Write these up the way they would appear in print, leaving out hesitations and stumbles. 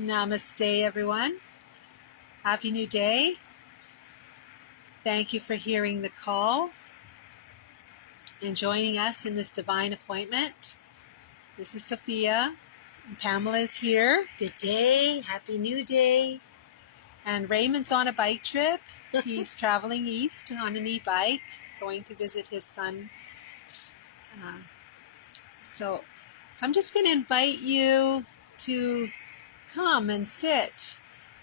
Namaste, everyone. Happy New Day. Thank you for hearing the call and joining us in this divine appointment. This is Sophia, and Pamela is here. Good day. Happy New Day. And Raymond's on a bike trip. He's traveling east on an e-bike, going to visit his son. So I'm just going to invite you to come and sit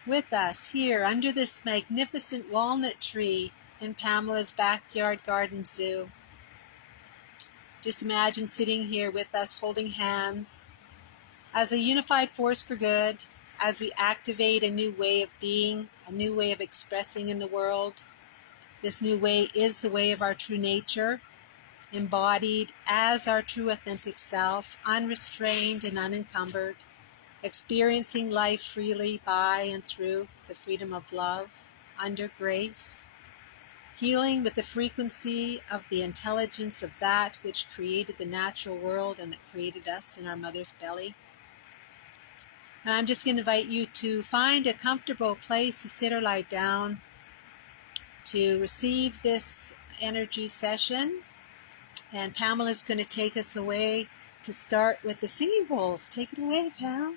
with us here under this magnificent walnut tree in Pamela's backyard garden zoo. Just imagine sitting here with us, holding hands as a unified force for good, as we activate a new way of being, a new way of expressing in the world. This new way is the way of our true nature, embodied as our true authentic self, unrestrained and unencumbered, experiencing life freely by and through the freedom of love, under grace, healing with the frequency of the intelligence of that which created the natural world and that created us in our mother's belly. And I'm just going to invite you to find a comfortable place to sit or lie down to receive this energy session. And Pamela's going to take us away to start with the singing bowls. Take it away, Pam.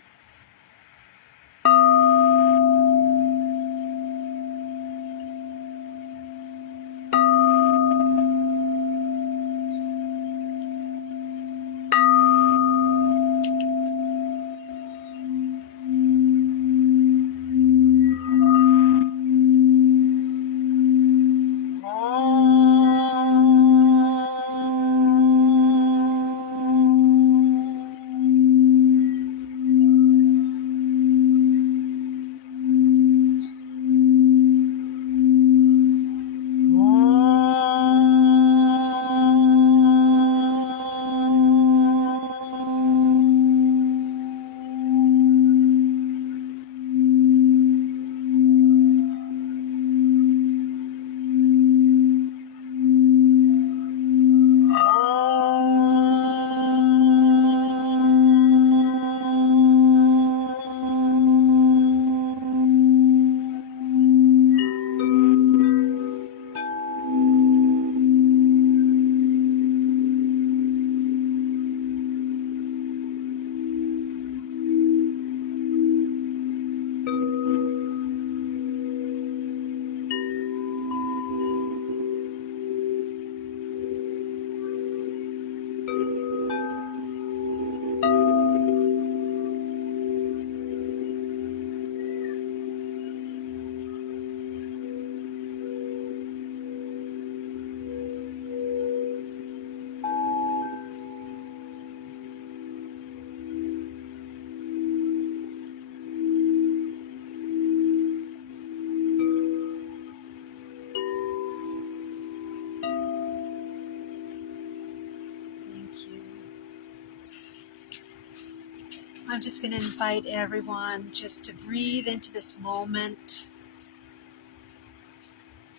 I'm just going to invite everyone just to breathe into this moment.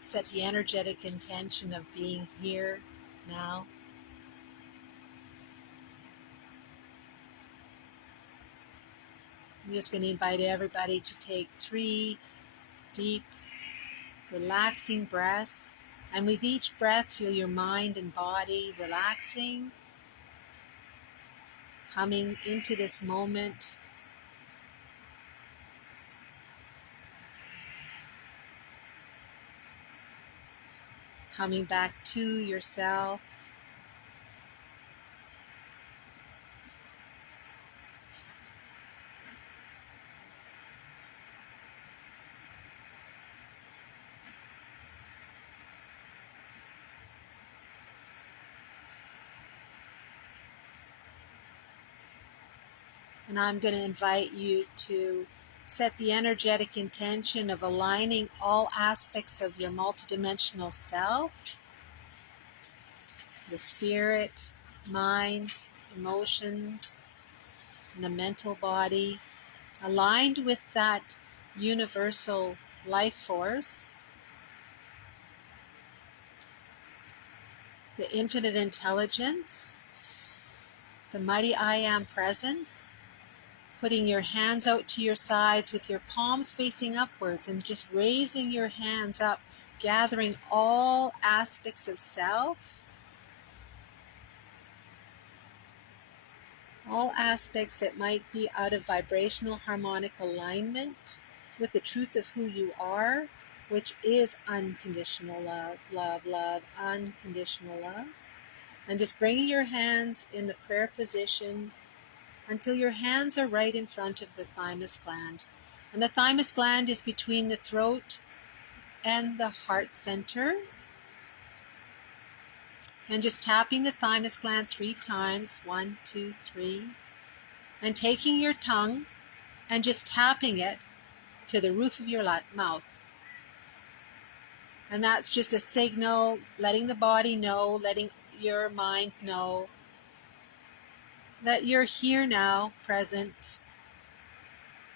Set the energetic intention of being here now. I'm just going to invite everybody to take 3 deep, relaxing breaths. And with each breath, feel your mind and body relaxing, coming into this moment. Coming back to yourself. And I'm going to invite you to set the energetic intention of aligning all aspects of your multidimensional self, the spirit, mind, emotions, and the mental body, aligned with that universal life force, the infinite intelligence, the mighty I Am presence, putting your hands out to your sides with your palms facing upwards and just raising your hands up, gathering all aspects of self, all aspects that might be out of vibrational harmonic alignment with the truth of who you are, which is unconditional love, love, love, unconditional love. And just bringing your hands in the prayer position until your hands are right in front of the thymus gland. And the thymus gland is between the throat and the heart center. And just tapping the thymus gland 3 times, 1, 2, 3. And taking your tongue and just tapping it to the roof of your mouth. And that's just a signal, letting the body know, letting your mind know that you're here now, present.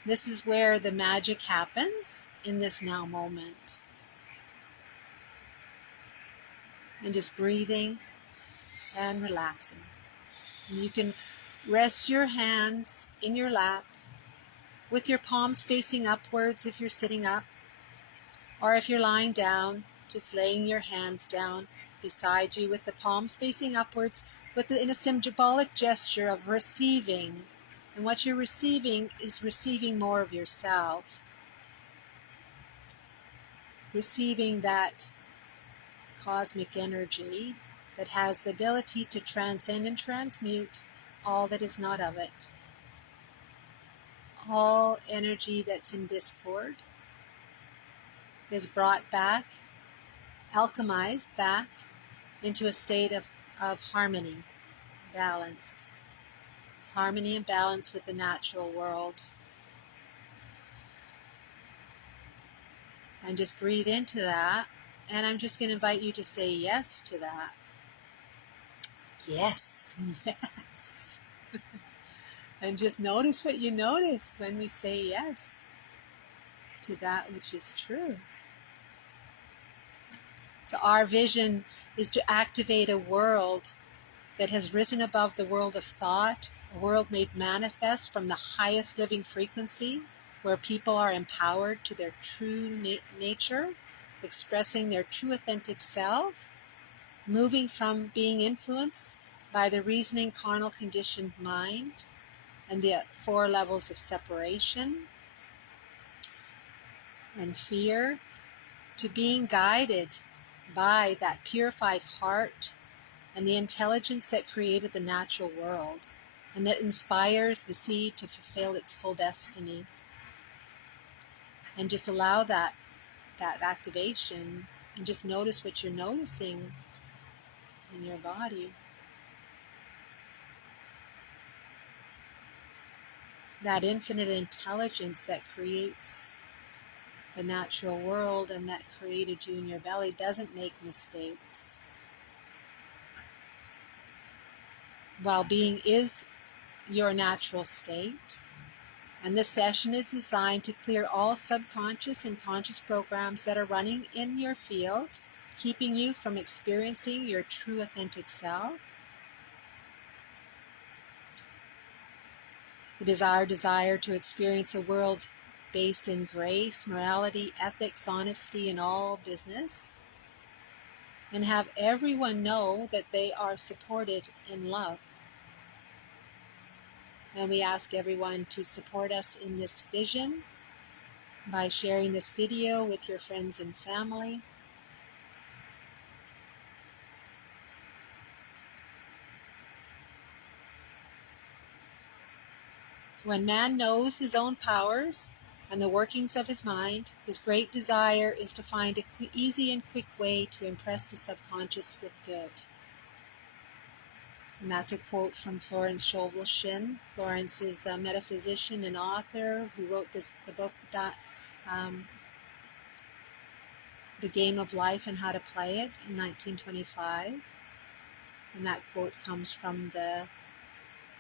This is where the magic happens, in this now moment. And just breathing and relaxing. And you can rest your hands in your lap with your palms facing upwards if you're sitting up, or if you're lying down, just laying your hands down beside you with the palms facing upwards, in a symbolic gesture of receiving. And what you're receiving is receiving more of yourself. Receiving that cosmic energy that has the ability to transcend and transmute all that is not of it. All energy that's in discord is brought back, alchemized back into a state of harmony, balance. Harmony and balance with the natural world. And just breathe into that. And I'm just going to invite you to say yes to that. Yes. Yes. And just notice what you notice when we say yes to that which is true. So our vision is to activate a world that has risen above the world of thought, a world made manifest from the highest living frequency, where people are empowered to their true nature, expressing their true authentic self, moving from being influenced by the reasoning, carnal, conditioned mind and the 4 levels of separation and fear, to being guided by that purified heart and the intelligence that created the natural world and that inspires the seed to fulfill its full destiny. And just allow that activation, and just notice what you're noticing in your body. That infinite intelligence that creates the natural world and that created you in your belly doesn't make mistakes. While being is your natural state, and this session is designed to clear all subconscious and conscious programs that are running in your field, keeping you from experiencing your true authentic self. It is our desire to experience a world based in grace, morality, ethics, honesty, and all business, and have everyone know that they are supported in love. And we ask everyone to support us in this vision by sharing this video with your friends and family. When man knows his own powers and the workings of his mind, his great desire is to find an easy and quick way to impress the subconscious with good. And that's a quote from Florence Scovel-Shinn. Florence is a metaphysician and author who wrote the book The Game of Life and How to Play It in 1925. And that quote comes from the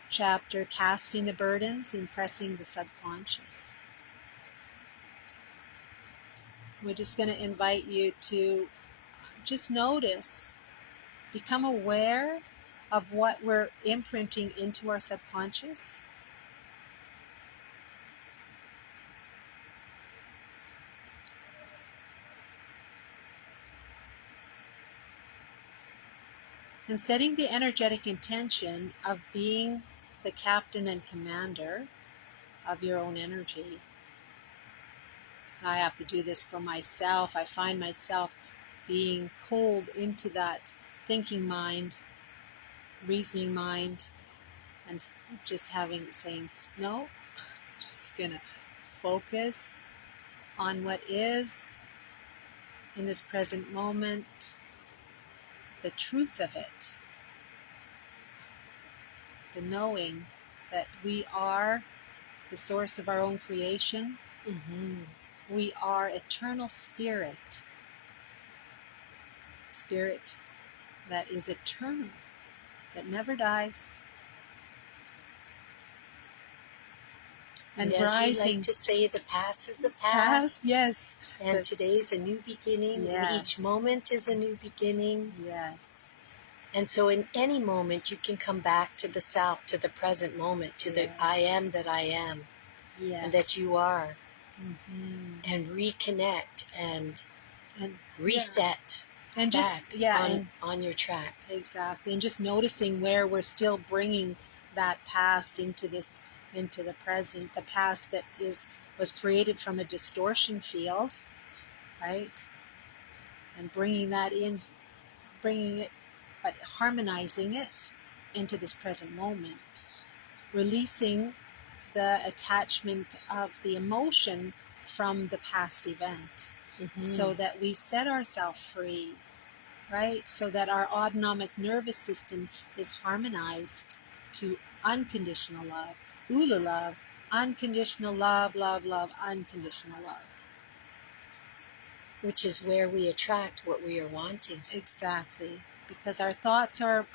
chapter Casting the Burdens, Impressing the Subconscious. We're just going to invite you to just notice, become aware of what we're imprinting into our subconscious. and setting the energetic intention of being the captain and commander of your own energy. I have to do this for myself. I find myself being pulled into that thinking mind, reasoning mind, and just saying, no, just gonna focus on what is in this present moment, the truth of it, the knowing that we are the source of our own creation. We are eternal spirit that is eternal, that never dies. And as we like to say, the past is the past. Yes. And today's a new beginning. Yes. And each moment is a new beginning. Yes. And so in any moment, you can come back to the self, to the present moment, to the I am that I am. Yes. And that you are. And reconnect and reset and back just, on your track. Exactly. And just noticing where we're still bringing that past into the present, the past that was created from a distortion field, right? And bringing it, but harmonizing it into this present moment, releasing the attachment of the emotion from the past event, so that we set ourselves free, right? So that our autonomic nervous system is harmonized to unconditional love, ula love, unconditional love, love, love, unconditional love. Which is where we attract what we are wanting. Exactly. Because our thoughts are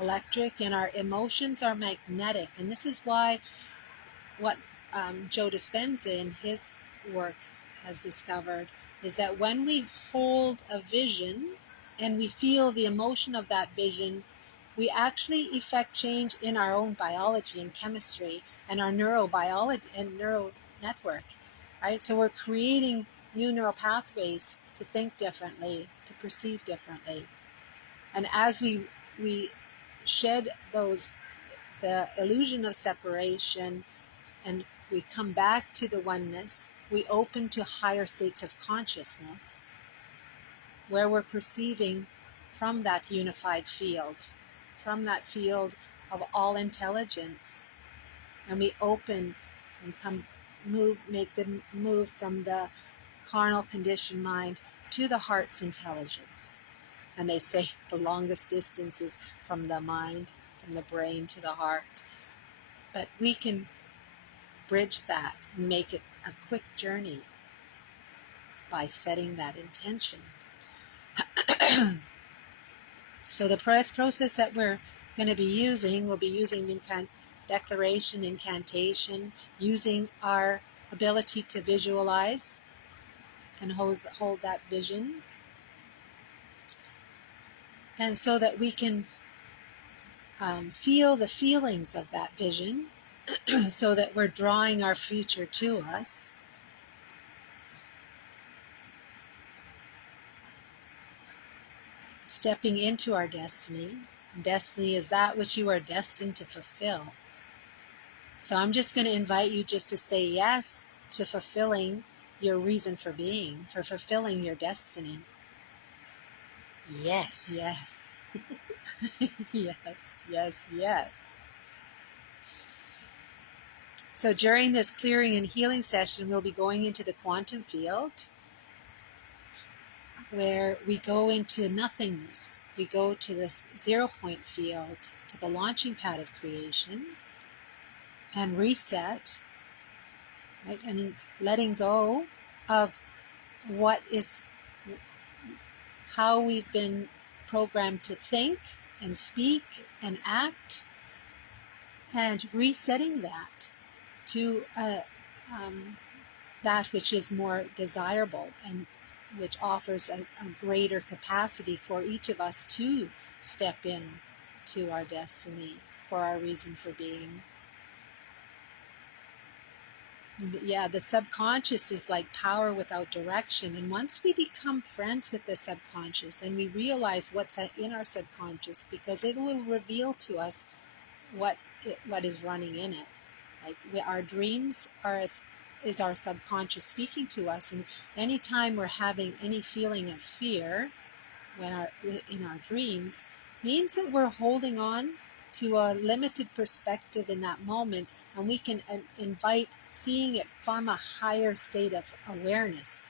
electric and our emotions are magnetic. And this is why what Joe Dispenza in his work has discovered is that when we hold a vision and we feel the emotion of that vision, we actually effect change in our own biology and chemistry and our neurobiology and neural network, right? So we're creating new neural pathways to think differently, to perceive differently. And as we shed the illusion of separation, and we come back to the oneness, we open to higher states of consciousness where we're perceiving from that unified field, from that field of all intelligence. And we open and make the move from the carnal conditioned mind to the heart's intelligence. And they say the longest distance is from the mind, from the brain to the heart. But we can bridge that and make it a quick journey by setting that intention. So the process that we're going to be using, we'll be using declaration, incantation, using our ability to visualize and hold that vision. And so that we can feel the feelings of that vision so that we're drawing our future to us. Stepping into our destiny. Destiny is that which you are destined to fulfill. So I'm just going to invite you just to say yes to fulfilling your reason for being, for fulfilling your destiny. Yes. Yes. Yes, yes, yes. So during this clearing and healing session, we'll be going into the quantum field, where we go into nothingness. We go to this 0 point field, to the launching pad of creation, and reset, right? And letting go of how we've been programmed to think and speak and act, and resetting that to that which is more desirable and which offers a greater capacity for each of us to step in to our destiny, for our reason for being. Yeah, the subconscious is like power without direction. And once we become friends with the subconscious and we realize what's in our subconscious, because it will reveal to us what is running in it. Like our dreams is our subconscious speaking to us. And anytime we're having any feeling of fear in our dreams, means that we're holding on to a limited perspective in that moment, and we can invite seeing it from a higher state of awareness,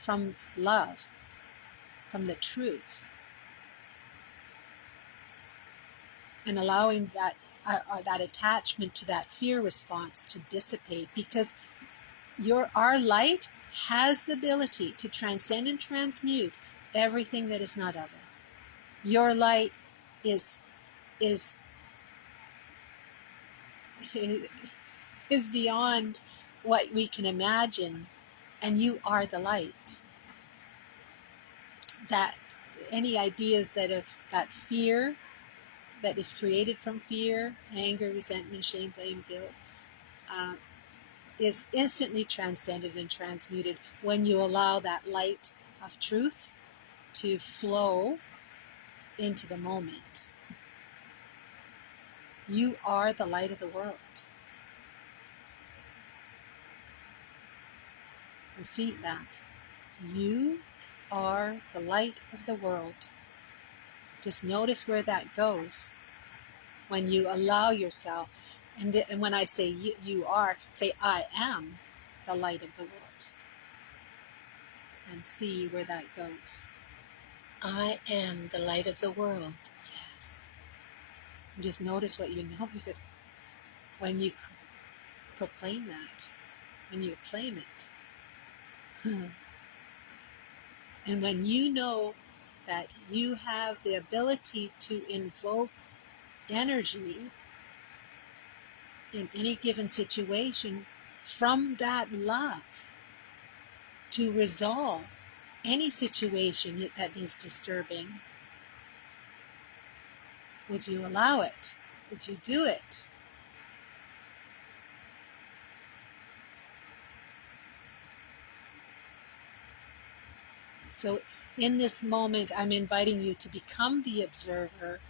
from love, from the truth, and allowing that attachment to that fear response to dissipate, because our light has the ability to transcend and transmute everything that is not of it. Your light is is is beyond what we can imagine, and you are the light. That any ideas that fear that is created from fear, anger, resentment, shame, blame, guilt, uh, is instantly transcended and transmuted when you allow that light of truth to flow into the moment. You are the light of the world. Receive that. You are the light of the world. Just notice where that goes when you allow yourself. And when I say you are, say I am the light of the world. And see where that goes. I am the light of the world. Yes. And just notice what you notice when you proclaim that, when you claim it. And when you know that you have the ability to invoke energy in any given situation from that love to resolve any situation that is disturbing, would you allow it? Would you do it? So in this moment, I'm inviting you to become the observer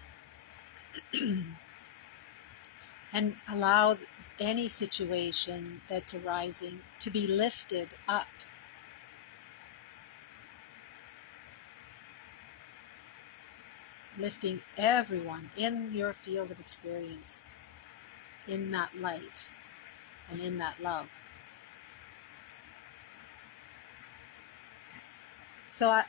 and allow any situation that's arising to be lifted up. Lifting everyone in your field of experience in that light and in that love. So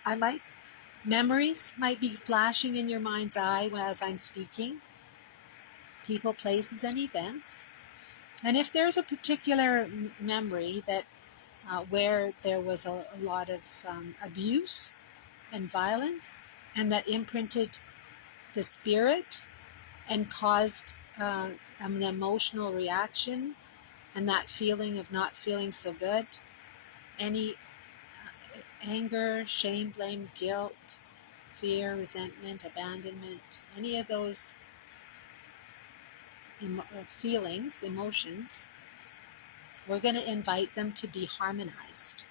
memories might be flashing in your mind's eye as I'm speaking. People, places, and events. And if there's a particular memory that where there was a lot of abuse and violence, and that imprinted the spirit and caused an emotional reaction and that feeling of not feeling so good, any anger, shame, blame, guilt, fear, resentment, abandonment, any of those feelings, emotions, we're going to invite them to be harmonized.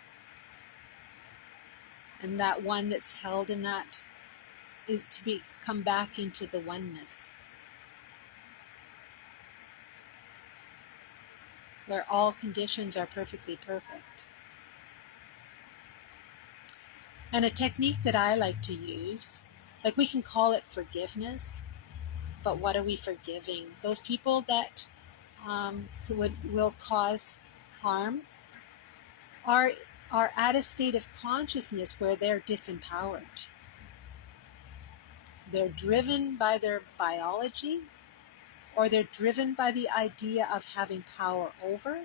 And that one that's held in that is to come back into the oneness, where all conditions are perfectly perfect. And a technique that I like to use, like we can call it forgiveness, but what are we forgiving? Those people that will cause harm are at a state of consciousness where they're disempowered. They're driven by their biology, or they're driven by the idea of having power over.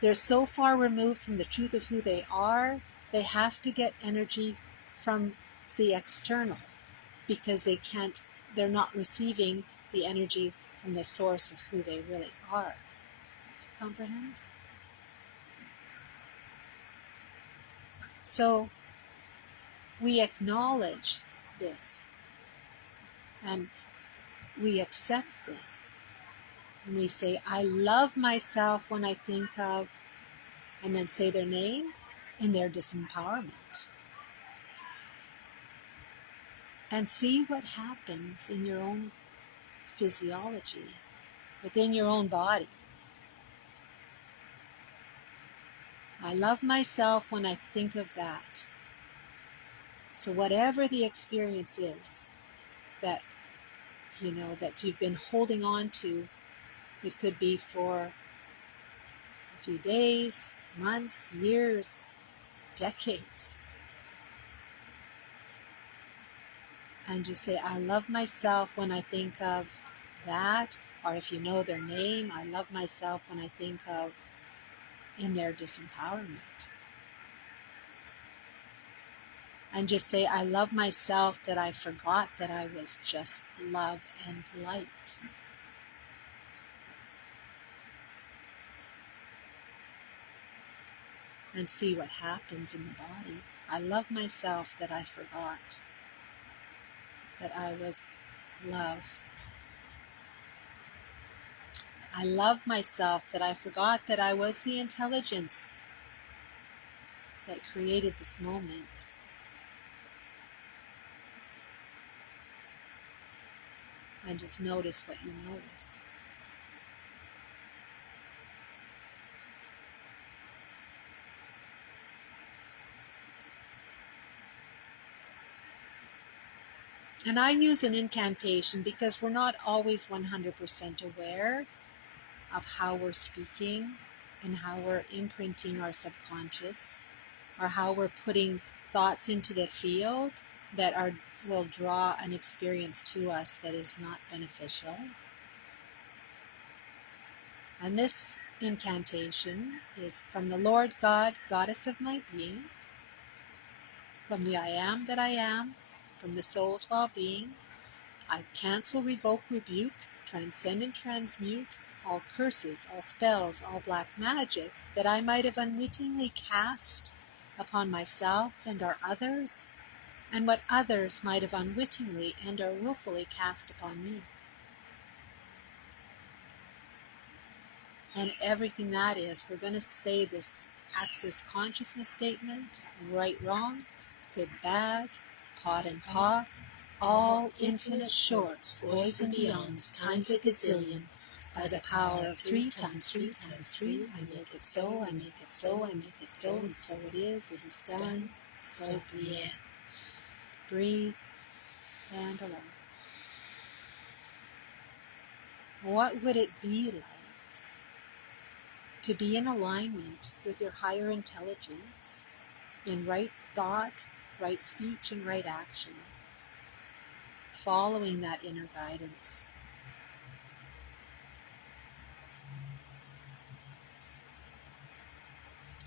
They're so far removed from the truth of who they are, they have to get energy from the external because they're not receiving the energy from the source of who they really are. Do you comprehend? So we acknowledge this and we accept this. And we say, I love myself when I think of, and then say their name in their disempowerment. And see what happens in your own physiology, within your own body. I love myself when I think of that. So whatever the experience is that, that you've been holding on to, it could be for a few days, months, years, decades. And just say, I love myself when I think of that. Or if you know their name, I love myself when I think of in their disempowerment. And just say, I love myself that I forgot that I was just love and light. And see what happens in the body. I love myself that I forgot that I was love. I love myself that I forgot that I was the intelligence that created this moment. And just notice what you notice. And I use an incantation because we're not always 100% aware of how we're speaking and how we're imprinting our subconscious, or how we're putting thoughts into the field that will draw an experience to us that is not beneficial. And this incantation is from the Lord God, Goddess of my being, from the I am that I am, from the soul's well-being. I cancel, revoke, rebuke, transcend and transmute all curses, all spells, all black magic that I might have unwittingly cast upon myself and our others, and what others might have unwittingly and or willfully cast upon me. And everything that is, we're going to say this Access Consciousness statement, right, wrong, good, bad, pot and pock, all infinite shorts, voids and beyonds, times a gazillion, by the power of 3 times 3 times 3, I make it so, I make it so, I make it so, and so it is done, so be it. Breathe and allow. What would it be like to be in alignment with your higher intelligence, in right thought, right speech, and right action, following that inner guidance?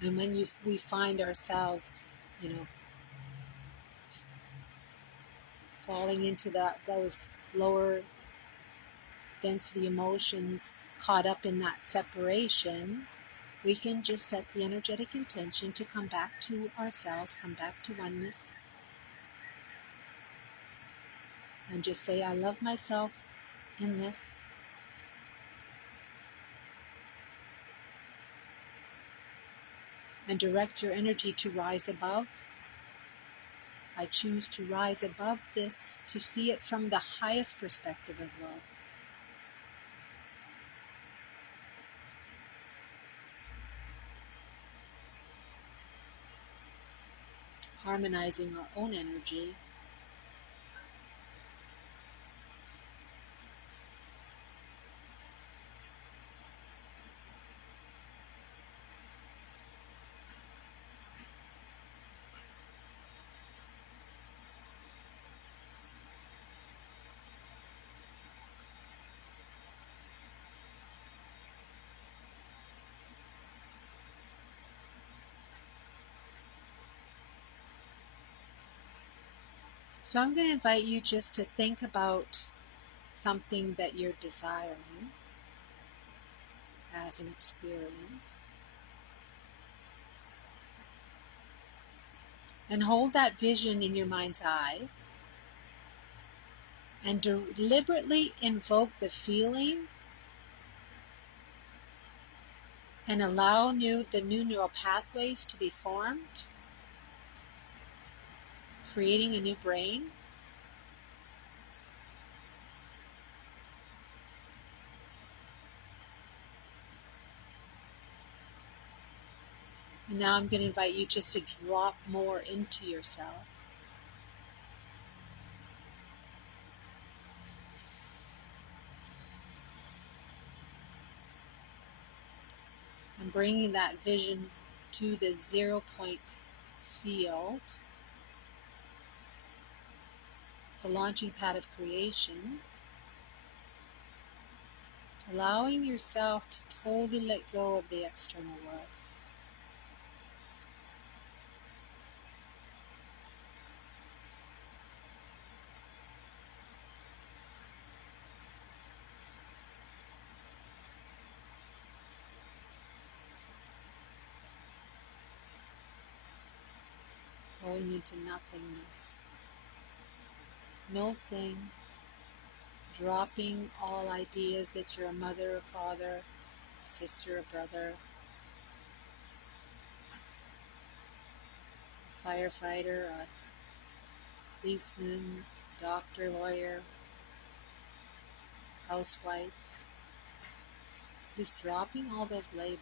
And when we find ourselves, falling into those lower density emotions, caught up in that separation, we can just set the energetic intention to come back to ourselves, come back to oneness, and just say, I love myself in this. And direct your energy to rise above. I choose to rise above this, to see it from the highest perspective of love. Harmonizing our own energy. So I'm going to invite you just to think about something that you're desiring as an experience. And hold that vision in your mind's eye. And deliberately invoke the feeling and allow the new neural pathways to be formed, creating a new brain. And now I'm going to invite you just to drop more into yourself. And bringing that vision to the 0 point field, the launching pad of creation, allowing yourself to totally let go of the external world. Going into nothingness. No thing. Dropping all ideas that you're a mother, a father, a sister, a brother, a firefighter, a policeman, doctor, lawyer, housewife. Just dropping all those labels.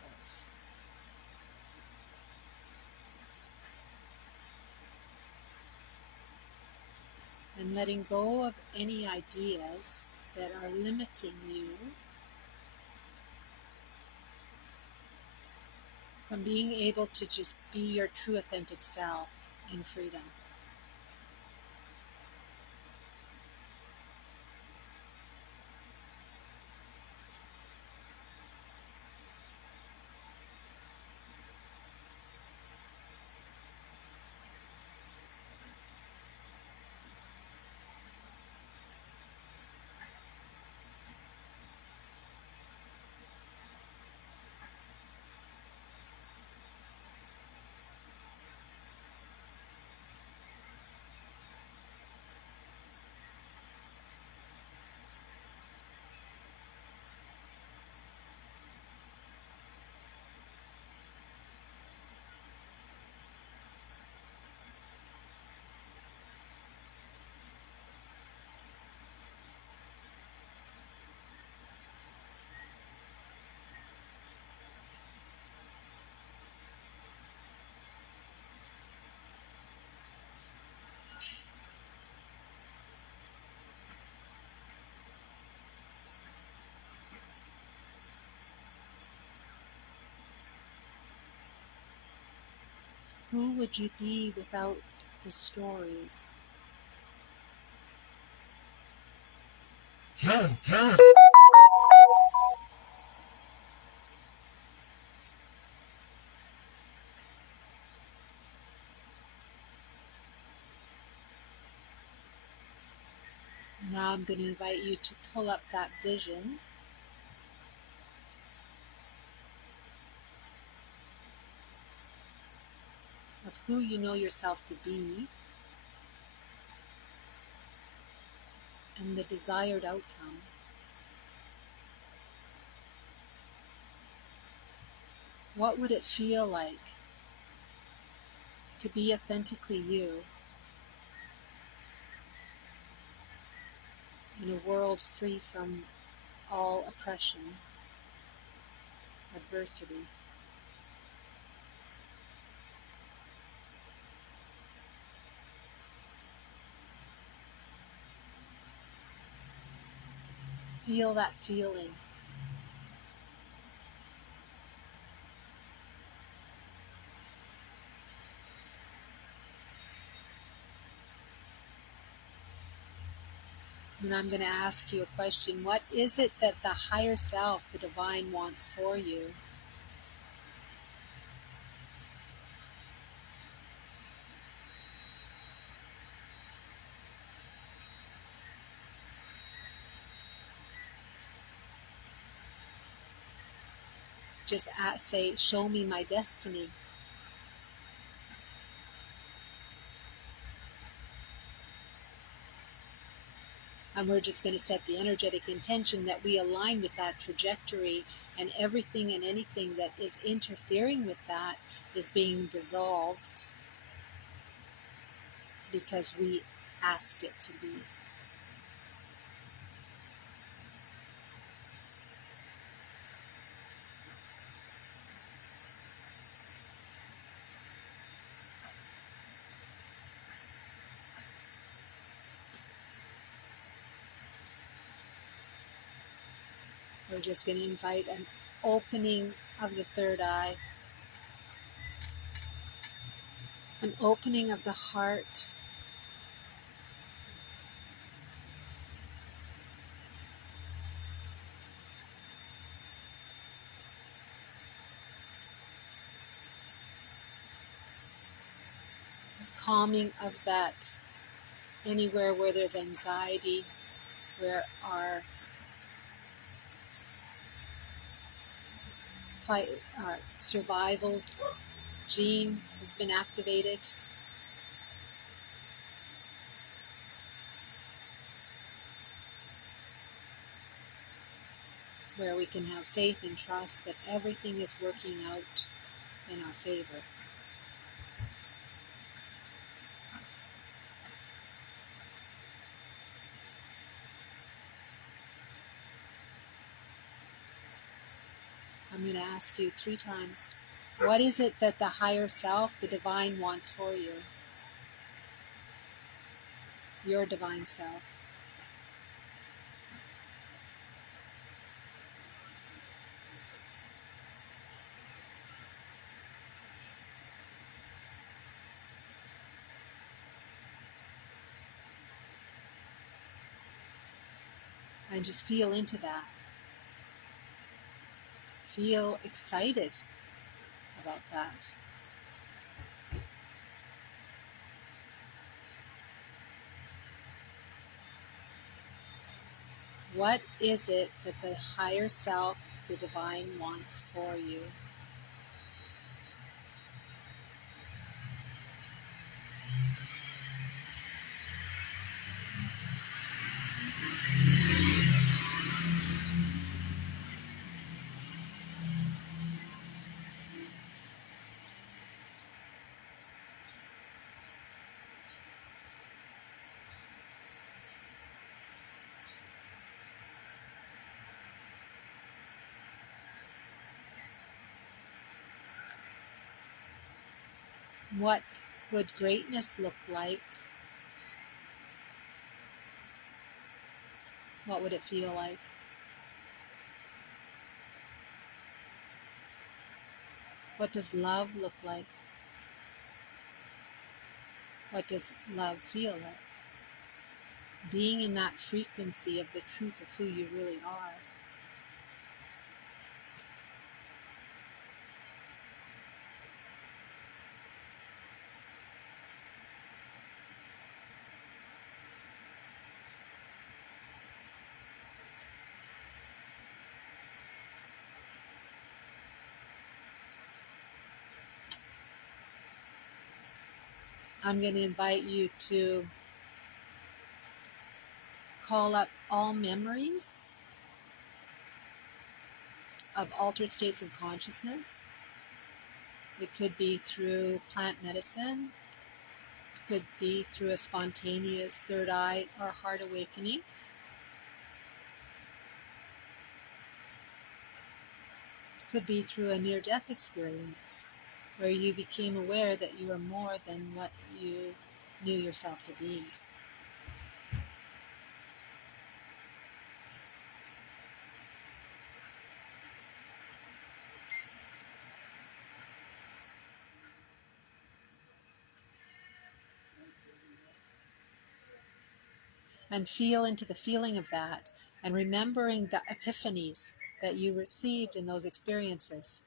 And letting go of any ideas that are limiting you from being able to just be your true authentic self in freedom. Who would you be without the stories? Now I'm going to invite you to pull up that vision of who you know yourself to be and the desired outcome. What would it feel like to be authentically you in a world free from all oppression, adversity? Feel that feeling. And I'm going to ask you a question. What is it that the higher self, the divine, wants for you? Just say, show me my destiny. And we're just going to set the energetic intention that we align with that trajectory And everything and anything that is interfering with that is being dissolved because we asked it to be. We're just going to invite an opening of the third eye, an opening of the heart, calming of that anywhere where there's anxiety, where our survival gene has been activated. Where we can have faith and trust that everything is working out in our favor. I'm going to ask you 3 times, what is it that the higher self, the divine, wants for you? Your divine self. And just feel into that. Feel excited about that. What is it that the higher self, the divine, wants for you? What would greatness look like? What would it feel like? What does love look like? What does love feel like? Being in that frequency of the truth of who you really are. I'm going to invite you to call up all memories of altered states of consciousness. It could be through plant medicine, could be through a spontaneous third eye or heart awakening. Could be through a near-death experience where you became aware that you are more than what you knew yourself to be. And feel into the feeling of that, and remembering the epiphanies that you received in those experiences.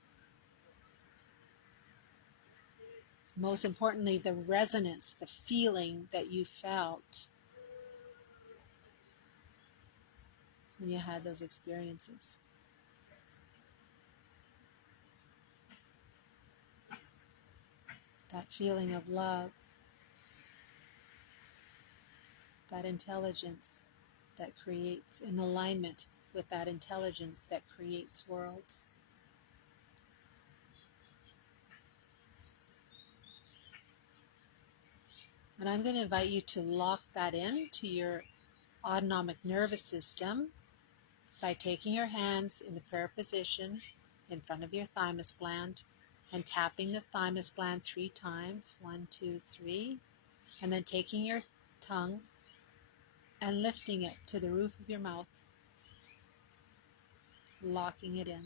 Most importantly, the resonance, the feeling that you felt when you had those experiences. That feeling of love, that intelligence that creates an alignment with that intelligence that creates worlds. And I'm going to invite you to lock that in to your autonomic nervous system by taking your hands in the prayer position in front of your thymus gland and tapping the thymus gland 3 times, 1, 2, 3, and then taking your tongue and lifting it to the roof of your mouth, locking it in.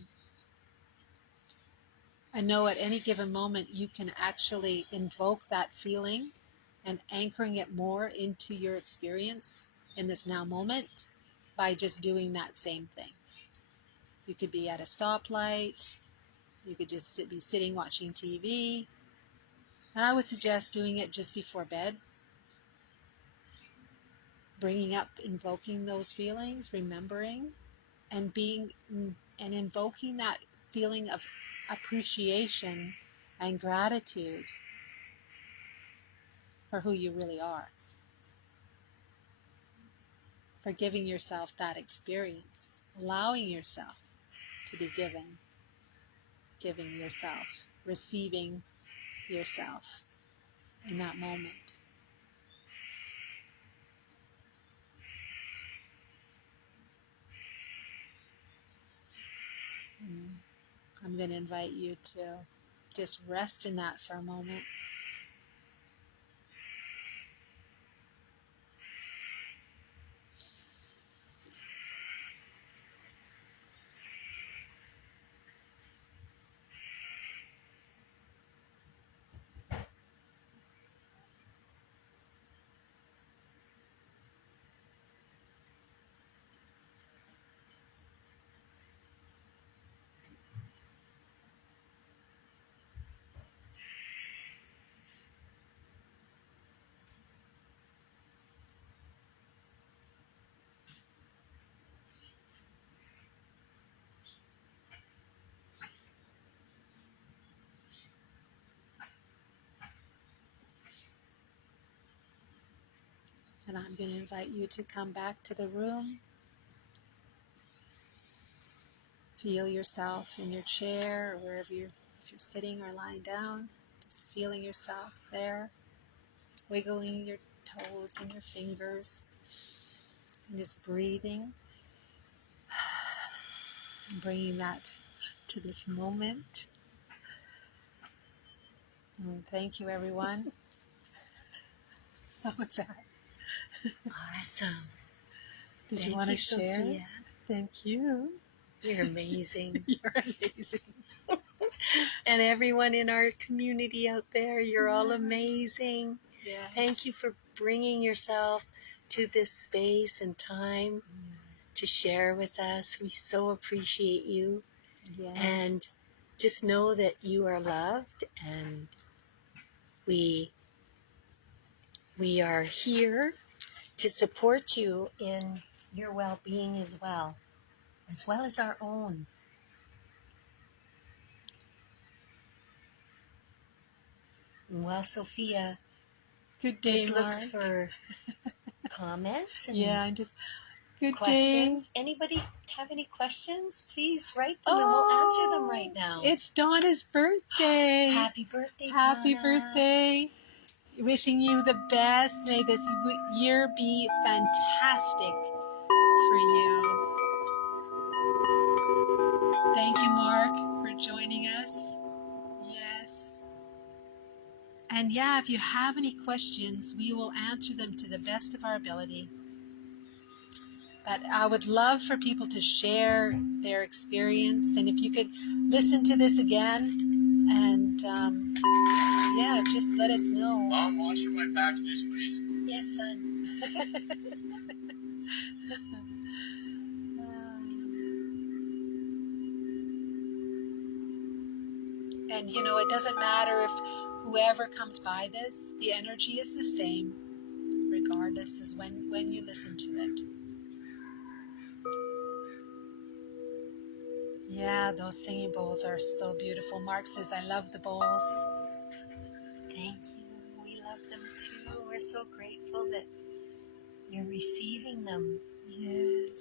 And know at any given moment you can actually invoke that feeling and anchoring it more into your experience in this now moment by just doing that same thing. You could be at a stoplight, you could just be sitting watching TV, and I would suggest doing it just before bed, bringing up, invoking those feelings, remembering, and invoking that feeling of appreciation and gratitude for who you really are, for giving yourself that experience, allowing yourself to be giving yourself, receiving yourself in that moment. I'm going to invite you to just rest in that for a moment. And I'm going to invite you to come back to the room. Feel yourself in your chair or wherever if you're sitting or lying down, just feeling yourself there, wiggling your toes and your fingers, and just breathing and bringing that to this moment. And thank you, everyone. What was that? Awesome. Did Thank you want to share? Sophia. Thank you. You're amazing. You're amazing. And everyone in our community out there, you're all amazing. Yes. Thank you for bringing yourself to this space and time to share with us. We so appreciate you. Yes. And just know that you are loved, and we are here to support you in your well-being as well as our own. Well, Sophia Good day, just looks Mark. for comments and Yeah, I'm just good questions. day. Anybody have any questions? Please write them and we'll answer them right now. It's Donna's birthday. Happy birthday, Happy Donna. birthday. Wishing you the best. May this year be fantastic for you. Thank you, Mark, for joining us. Yes. And yeah, if you have any questions, we will answer them to the best of our ability. But I would love for people to share their experience. And if you could listen to this again and yeah, just let us know. Mom, watch for my packages, please. Yes, son. And you know, it doesn't matter if whoever comes by this, the energy is the same, regardless as when you listen to it. Yeah, those singing bowls are so beautiful. Mark says, I love the bowls. Thank you. We love them too. We're so grateful that you're receiving them. Yes.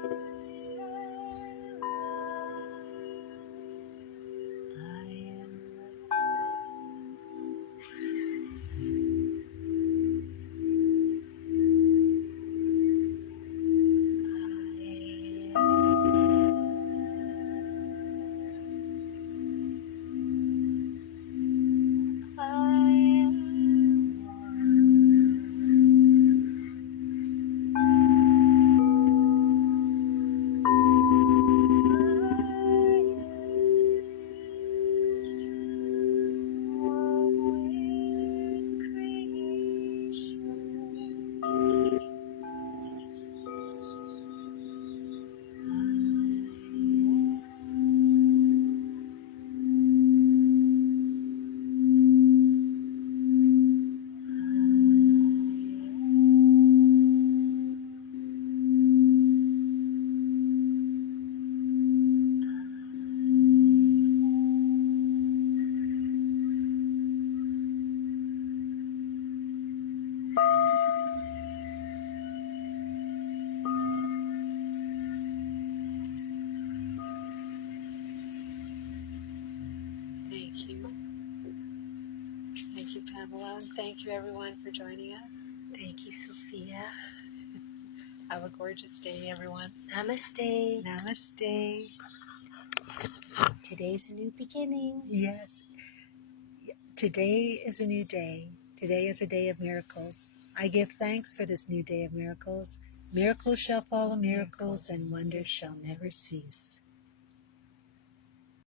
Thank you. Thank you, Pamela, and thank you, everyone, for joining us. Thank you, Sophia. Have a gorgeous day, everyone. Namaste. Namaste. Today's a new beginning. Yes. Today is a new day. Today is a day of miracles. I give thanks for this new day of miracles. Miracles shall follow miracles, and wonders shall never cease.